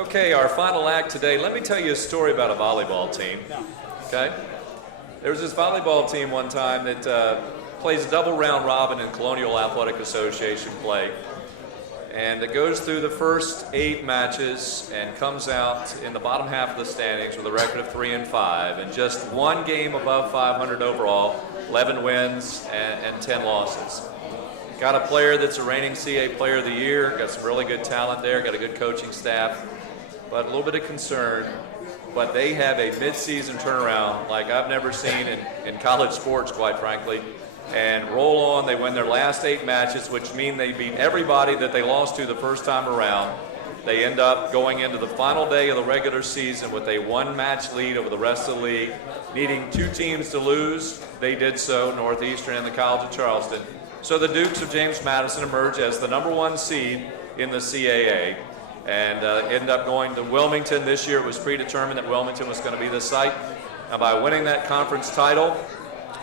Okay, our final act today. Let me tell you a story about a volleyball team. Okay? There was this volleyball team one time that plays a double round robin in Colonial Athletic Association play. And it goes through the first 8 matches and comes out in the bottom half of the standings with a record of 3-5 and just 1 game above 500 overall, 11 wins and 10 losses. Got a player that's a reigning CA Player of the Year, got some really good talent there, got a good coaching staff, but a little bit of concern. But they have a mid-season turnaround like I've never seen in college sports, quite frankly. And roll on, they win their last 8 matches, which mean they beat everybody that they lost to the first time around. They end up going into the final day of the regular season with a 1-match lead over the rest of the league, needing 2 teams to lose. They did so, Northeastern and the College of Charleston. So the Dukes of James Madison emerge as the #1 seed in the CAA and end up going to Wilmington. This year it was predetermined that Wilmington was going to be the site. Now by winning that conference title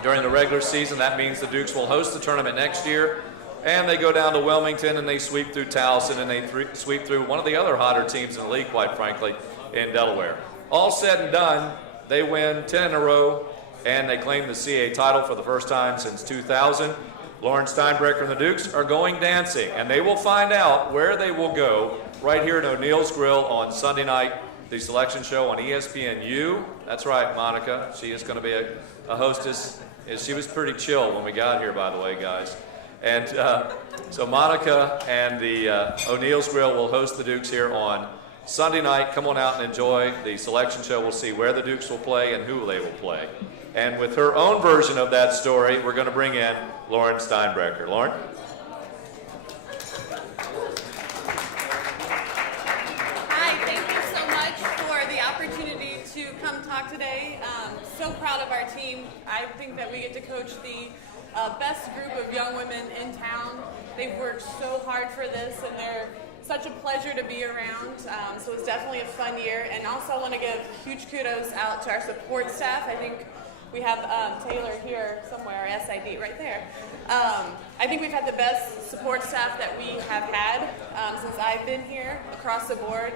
during the regular season, that means the Dukes will host the tournament next year, and they go down to Wilmington and they sweep through Towson and they sweep through one of the other hotter teams in the league, quite frankly, in Delaware. All said and done, they win 10 in a row and they claim the CAA title for the first time since 2000. Lauren Steinbrecher and the Dukes are going dancing, and they will find out where they will go right here at O'Neill's Grill on Sunday night, the selection show on ESPNU. That's right, Monica. She is going to be a hostess. She was pretty chill when we got here, by the way, guys. And so Monica and the O'Neill's Grill will host the Dukes here on Sunday night. Come on out and enjoy the selection show. We'll see where the Dukes will play and who they will play. And with her own version of that story, we're going to bring in Lauren Steinbrecher. Lauren? Hi, thank you so much for the opportunity to come talk today. So proud of our team. I think that we get to coach the best group of young women in town. They've worked so hard for this, and they're such a pleasure to be around. So it's definitely a fun year. And also I want to give huge kudos out to our support staff. I think we have Taylor here somewhere, our SID right there. I think we've had the best support staff that we have had since I've been here across the board.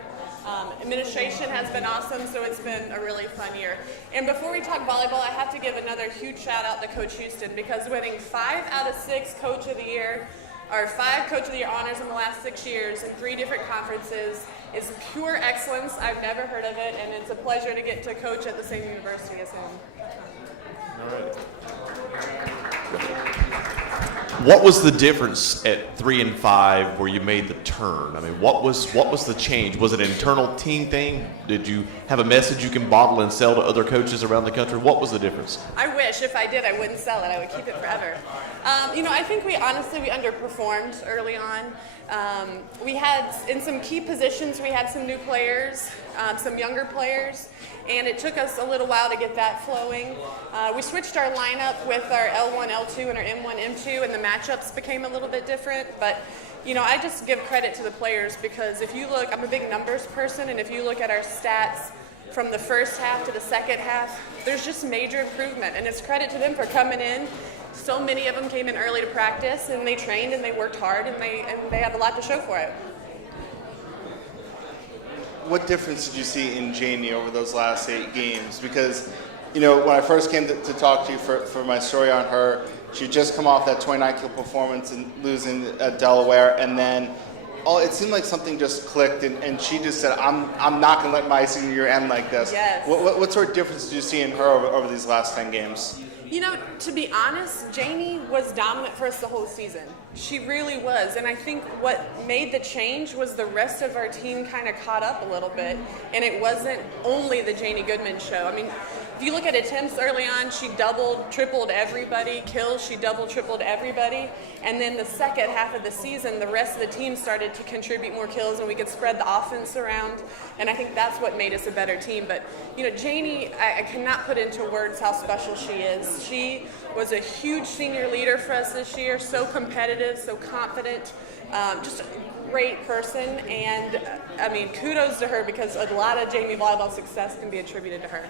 Administration has been awesome, so it's been a really fun year. And before we talk volleyball, I have to give another huge shout out to Coach Houston, because winning 5 out of 6 Coach of the Year, or 5 Coach of the Year honors in the last 6 years in 3 different conferences is pure excellence. I've never heard of it, and it's a pleasure to get to coach at the same university as him. All right. What was the difference at 3 and 5 where you made the turn? I mean, what was the change? Was it an internal team thing? Did you have a message you can bottle and sell to other coaches around the country? What was the difference? I wish. If I did, I wouldn't sell it. I would keep it forever. I think we underperformed early on. We had, in some key positions, we had some new players, some younger players, and it took us a little while to get that flowing. We switched our lineup with our L1, L2, and our M1, M2, and the matchups became a little bit different. But, I just give credit to the players, because if you look, I'm a big numbers person, and if you look at our stats from the first half to the second half, there's just major improvement, and it's credit to them for coming in. So many of them came in early to practice, and they trained, and they worked hard, and they have a lot to show for it. What difference did you see in Janie over those last 8 games? Because, when I first came to talk to you for my story on her, she had just come off that 29-kill performance and losing at Delaware, and then it seemed like something just clicked, and she just said, I'm not going to let my senior year end like this. Yes. What sort of difference did you see in her over these last 10 games? To be honest, Janie was dominant for us the whole season. She really was. And I think what made the change was the rest of our team kind of caught up a little bit. And it wasn't only the Janie Goodman show. I mean, if you look at attempts early on, she doubled, tripled everybody. Kills, she doubled, tripled everybody. And then the second half of the season, the rest of the team started to contribute more kills, and we could spread the offense around. And I think that's what made us a better team. But, Janie, I cannot put into words how special she is. She was a huge senior leader for us this year, so competitive, so confident, just a great person. And, kudos to her, because a lot of JMU volleyball success can be attributed to her.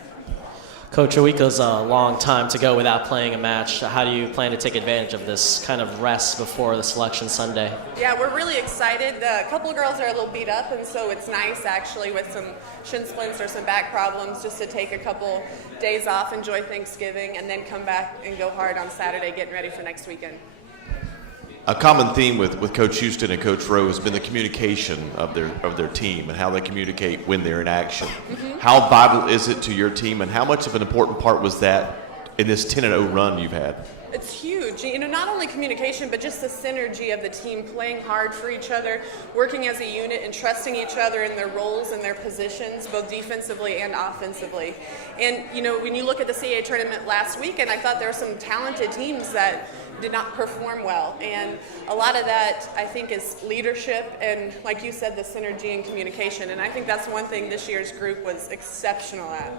Coach, a week is a long time to go without playing a match. How do you plan to take advantage of this kind of rest before the selection Sunday? Yeah, we're really excited. A couple of girls are a little beat up, and so it's nice actually with some shin splints or some back problems just to take a couple days off, enjoy Thanksgiving, and then come back and go hard on Saturday getting ready for next weekend. A common theme with Coach Houston and Coach Rowe has been the communication of their team and how they communicate when they're in action. Mm-hmm. How vital is it to your team, and how much of an important part was that in this 10-0 run you've had? It's huge. Not only communication, but just the synergy of the team playing hard for each other, working as a unit, and trusting each other in their roles and their positions, both defensively and offensively. And, when you look at the CAA tournament last weekend, I thought there were some talented teams that did not perform well. And a lot of that, I think, is leadership and, like you said, the synergy and communication. And I think that's one thing this year's group was exceptional at.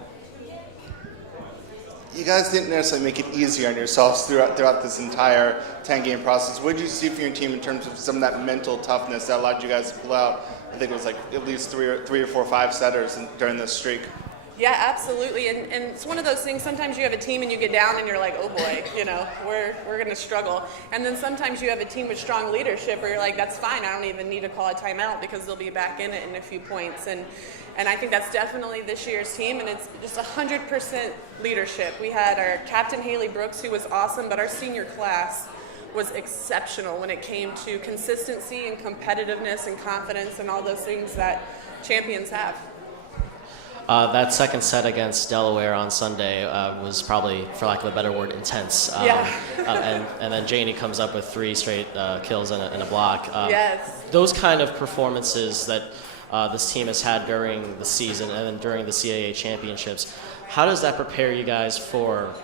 You guys didn't necessarily make it easier on yourselves throughout this entire 10-game process. What did you see from your team in terms of some of that mental toughness that allowed you guys to pull out, I think it was like at least three or four 5-setters during this streak? Yeah, absolutely. And it's one of those things, sometimes you have a team and you get down and you're like, oh boy, we're going to struggle. And then sometimes you have a team with strong leadership where you're like, that's fine, I don't even need to call a timeout because they'll be back in it in a few points. And I think that's definitely this year's team, and it's just 100% leadership. We had our captain, Haley Brooks, who was awesome, but our senior class was exceptional when it came to consistency and competitiveness and confidence and all those things that champions have. That second set against Delaware on Sunday was probably, for lack of a better word, intense. And then Janie comes up with 3 straight kills and a block. Yes. Those kind of performances that this team has had during the season and then during the CAA championships, how does that prepare you guys for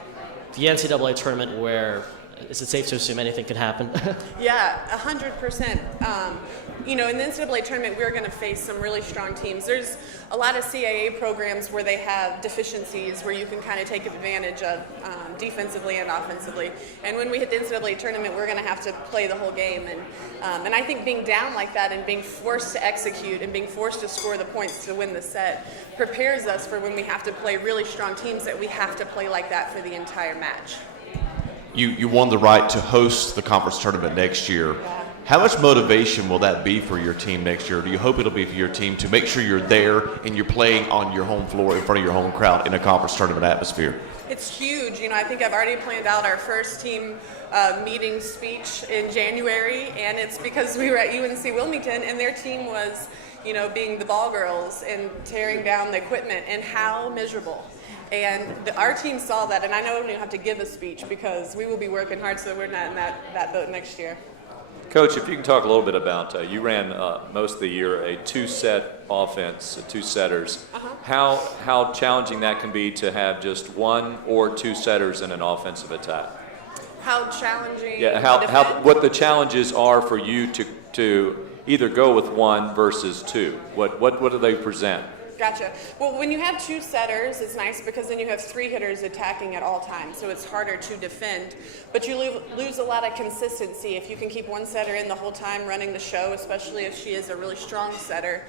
the NCAA tournament, where is it safe to assume anything can happen? Yeah, 100%. In the NCAA tournament, we're going to face some really strong teams. There's a lot of CAA programs where they have deficiencies where you can kind of take advantage of defensively and offensively. And when we hit the NCAA tournament, we're going to have to play the whole game. And I think being down like that and being forced to execute and being forced to score the points to win the set prepares us for when we have to play really strong teams that we have to play like that for the entire match. You won the right to host the conference tournament next year. Yeah. How much motivation will that be for your team next year? Do you hope it'll be for your team to make sure you're there and you're playing on your home floor in front of your home crowd in a conference tournament atmosphere? It's huge. I think I've already planned out our first team meeting speech in January, and it's because we were at UNC Wilmington and their team was, being the ball girls and tearing down the equipment, and how miserable. And our team saw that, and I know we don't have to give a speech because we will be working hard so we're not in that boat next year. Coach, if you can talk a little bit about, you ran most of the year a 2-set offense, 2 setters. Uh-huh. How challenging that can be to have just 1 or 2 setters in an offensive attack? How challenging? Yeah, what the challenges are for you to either go with 1 versus 2. What do they present? Gotcha. Well, when you have 2 setters, it's nice because then you have 3 hitters attacking at all times, so it's harder to defend. But you lose a lot of consistency if you can keep 1 setter in the whole time running the show, especially if she is a really strong setter.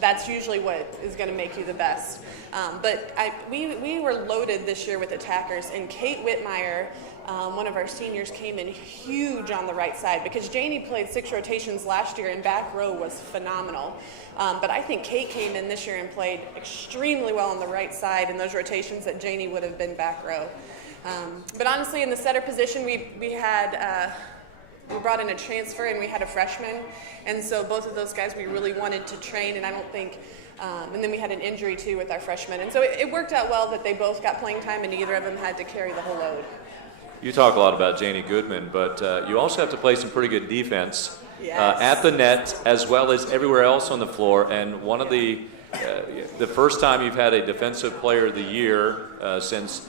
That's usually what is going to make you the best. But we were loaded this year with attackers, and Kate Whitmire, one of our seniors, came in huge on the right side because Janie played 6 rotations last year and back row was phenomenal. But I think Kate came in this year and played extremely well on the right side in those rotations that Janie would have been back row. But honestly, in the setter position, we brought in a transfer and we had a freshman, and so both of those guys we really wanted to train, and I don't think and then we had an injury too with our freshmen, and so it worked out well that they both got playing time and neither of them had to carry the whole load. You talk a lot about Janie Goodman, but you also have to play some pretty good defense. Yes. At the net as well as everywhere else on the floor. And one of the first time you've had a defensive player of the year since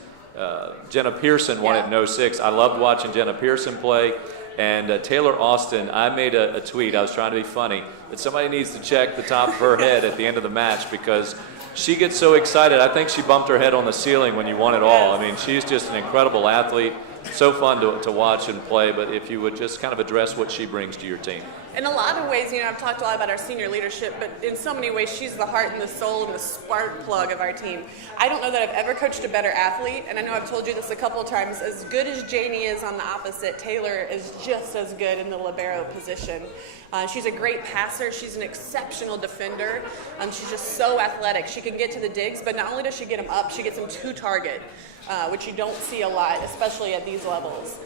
Jenna Pearson won it in 2006. I loved watching Jenna Pearson play. And Taylor Austin, I made a tweet, I was trying to be funny, that somebody needs to check the top of her head at the end of the match because she gets so excited. I think she bumped her head on the ceiling when you won it all. I mean, she's just an incredible athlete. So fun to watch and play, but if you would just kind of address what she brings to your team. In a lot of ways, I've talked a lot about our senior leadership, but in so many ways, she's the heart and the soul and the spark plug of our team. I don't know that I've ever coached a better athlete, and I know I've told you this a couple of times. As good as Janie is on the opposite, Taylor is just as good in the libero position. She's a great passer. She's an exceptional defender. She's just so athletic. She can get to the digs, but not only does she get them up, she gets them to target, which you don't see a lot, especially at these levels.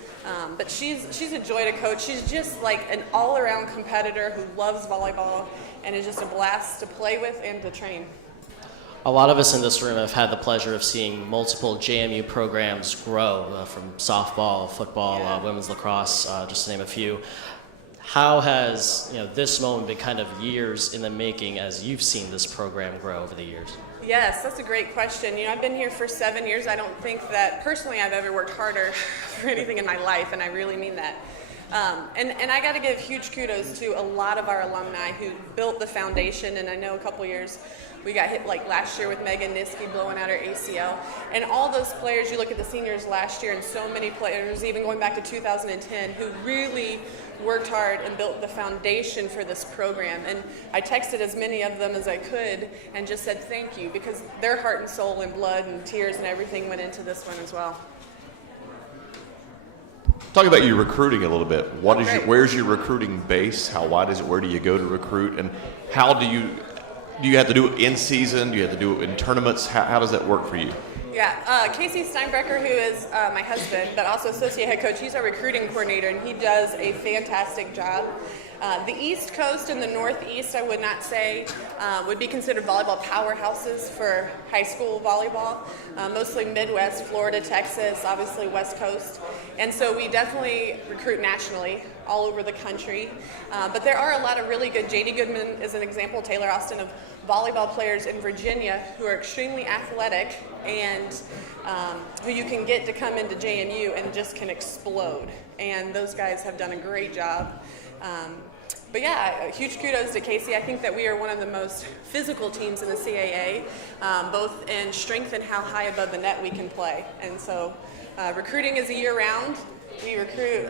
But she's a joy to coach. She's just like an all-around competitor who loves volleyball and is just a blast to play with and to train. A lot of us in this room have had the pleasure of seeing multiple JMU programs grow from softball, football, women's lacrosse, just to name a few. How has this moment been kind of years in the making as you've seen this program grow over the years? Yes, that's a great question. I've been here for 7 years. I don't think that personally I've ever worked harder for anything in my life, and I really mean that. And I got to give huge kudos to a lot of our alumni who built the foundation, and I know a couple years we got hit like last year with Megan Niski blowing out her ACL. And all those players, you look at the seniors last year, and so many players, even going back to 2010, who really worked hard and built the foundation for this program. And I texted as many of them as I could and just said thank you, because their heart and soul and blood and tears and everything went into this one as well. Talk about your recruiting a little bit. Where's your recruiting base? How wide is it? Where do you go to recruit? And how do you have to do it in season? Do you have to do it in tournaments? How does that work for you? Yeah, Casey Steinbrecher, who is my husband, but also associate head coach, he's our recruiting coordinator, and he does a fantastic job. The East Coast and the Northeast, I would not say, would be considered volleyball powerhouses for high school volleyball. Mostly Midwest, Florida, Texas, obviously West Coast. And so we definitely recruit nationally, all over the country. But there are a lot of really good, JD Goodman is an example, Taylor Austin, of volleyball players in Virginia who are extremely athletic and who you can get to come into JMU and just can explode. And those guys have done a great job. But yeah, huge kudos to Casey. I think that we are one of the most physical teams in the CAA, both in strength and how high above the net we can play. And so recruiting is a year-round. We recruit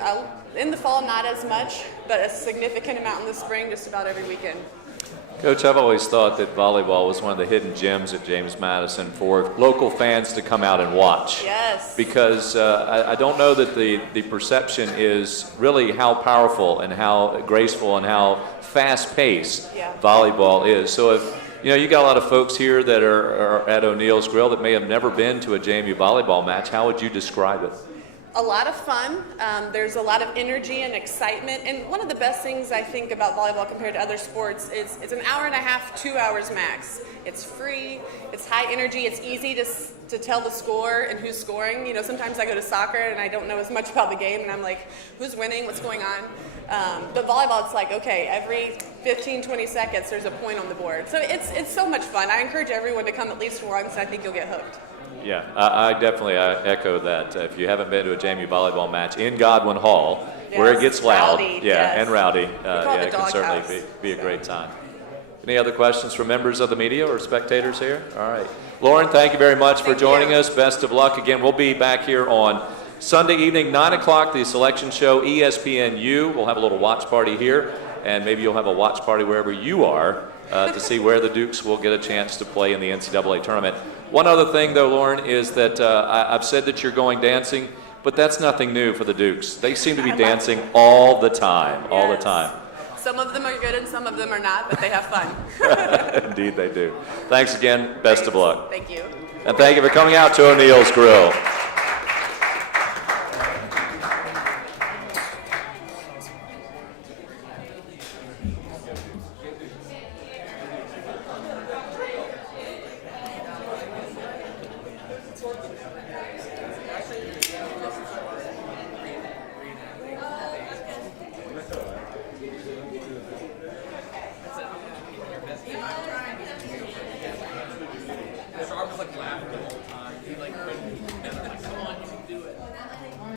in the fall, not as much, but a significant amount in the spring, just about every weekend. Coach, I've always thought that volleyball was one of the hidden gems at James Madison for local fans to come out and watch. Yes. Because I don't know that the perception is really how powerful and how graceful and how fast-paced volleyball is. So if you got a lot of folks here that are at O'Neill's Grill that may have never been to a JMU volleyball match, how would you describe it? A lot of fun. There's a lot of energy and excitement. And one of the best things I think about volleyball compared to other sports is it's an hour and a half, 2 hours max. It's free, it's high energy, it's easy to tell the score and who's scoring. Sometimes I go to soccer and I don't know as much about the game and I'm like, who's winning, what's going on? But volleyball, it's like, okay, every 15, 20 seconds there's a point on the board. So it's so much fun. I encourage everyone to come at least once. I think you'll get hooked. Yeah, I definitely echo that. If you haven't been to a JMU volleyball match in Godwin Hall, where it gets loud, rowdy, and rowdy, it can certainly be a great time. Any other questions from members of the media or spectators here? All right. Lauren, thank you very much for joining us. Best of luck. Again, we'll be back here on Sunday evening, 9 o'clock, the selection show, ESPNU. We'll have a little watch party here, and maybe you'll have a watch party wherever you are to see where the Dukes will get a chance to play in the NCAA tournament. One other thing, though, Lauren, is that I've said that you're going dancing, but that's nothing new for the Dukes. They seem to be dancing all the time, all the time. Some of them are good and some of them are not, but they have fun. Indeed they do. Thanks again. Best of luck. Thank you. And thank you for coming out to O'Neill's Grill.